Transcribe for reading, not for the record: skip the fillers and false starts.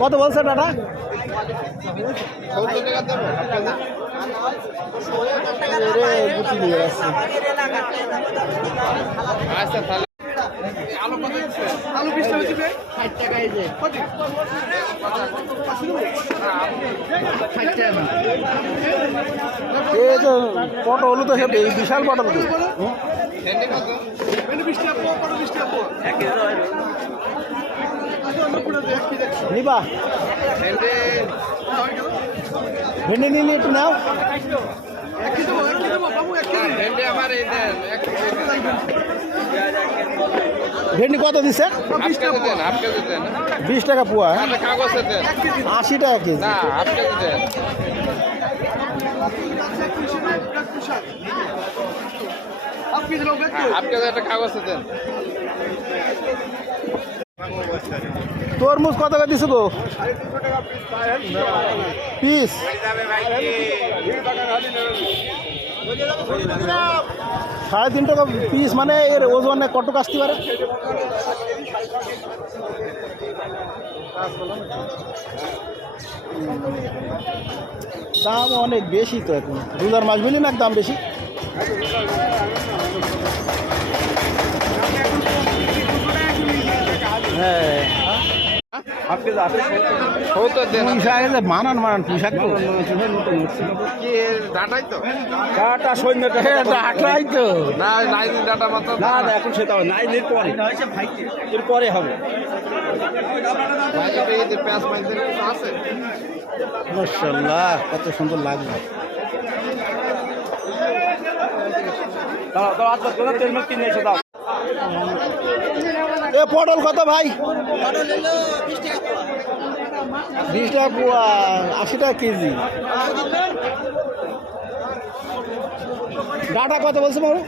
কত বলছে দাদা? 70 টাকা দেবো গুটি নিয়ে আসছে। আচ্ছা তাহলে আলু কত দিচ্ছে? আলু 20 টাকা দিবে 60 টাকা এই যে। কত? এই যে পটল তো হেবে বিশাল পটল তো। ভেন্ডি কত? ভেন্ডি 20 টাকা পোয়া, কত 20 টাকা পোয়া? 1 কেজি দাও। নিবা ভেন্ডি ভেন্ডি নিলে একটু নাও। 1 কেজি দেবো, 1 কেজি দেবো বাবু, 1 কেজি। ভেন্ডি আমার এই দেন 1 কেজি। ভেন্ডি কত দিচ্ছে? 20 টাকা দেন, হাফ কেজি দেন। 20 টাকা পোয়া। আচ্ছা কাগজে দেন। 80 টাকা কেজি। না, হাফ কেজি দেন। হাফ কেজি একটা কাগজে দেন। তরমুজ কত করে দিছো গো? পিস 3.5 টাকা পিস, মানে এর ওজন কত আসতে পারে? দাম অনেক বেশি তো এখন, রোজার মাস বলি না দাম বেশি। হ্যাঁ মানান পোশাক তো কি ডাটাই তো? ডাটা সৈন্য ডাটাই তো না, নাইনি ডাটা মাত্র। না না, এখন সেটা নাই, এর পরে হবে। ভাই এই যে পেঁয়াজ মাইজের কিছু আছে? মাশাআল্লাহ, কত সুন্দর লাগলো। এ পটল কত ভাই? 20 টাকা পোয়া, 80 টাকা কেজি। ডাটা কত বলছে বাবু?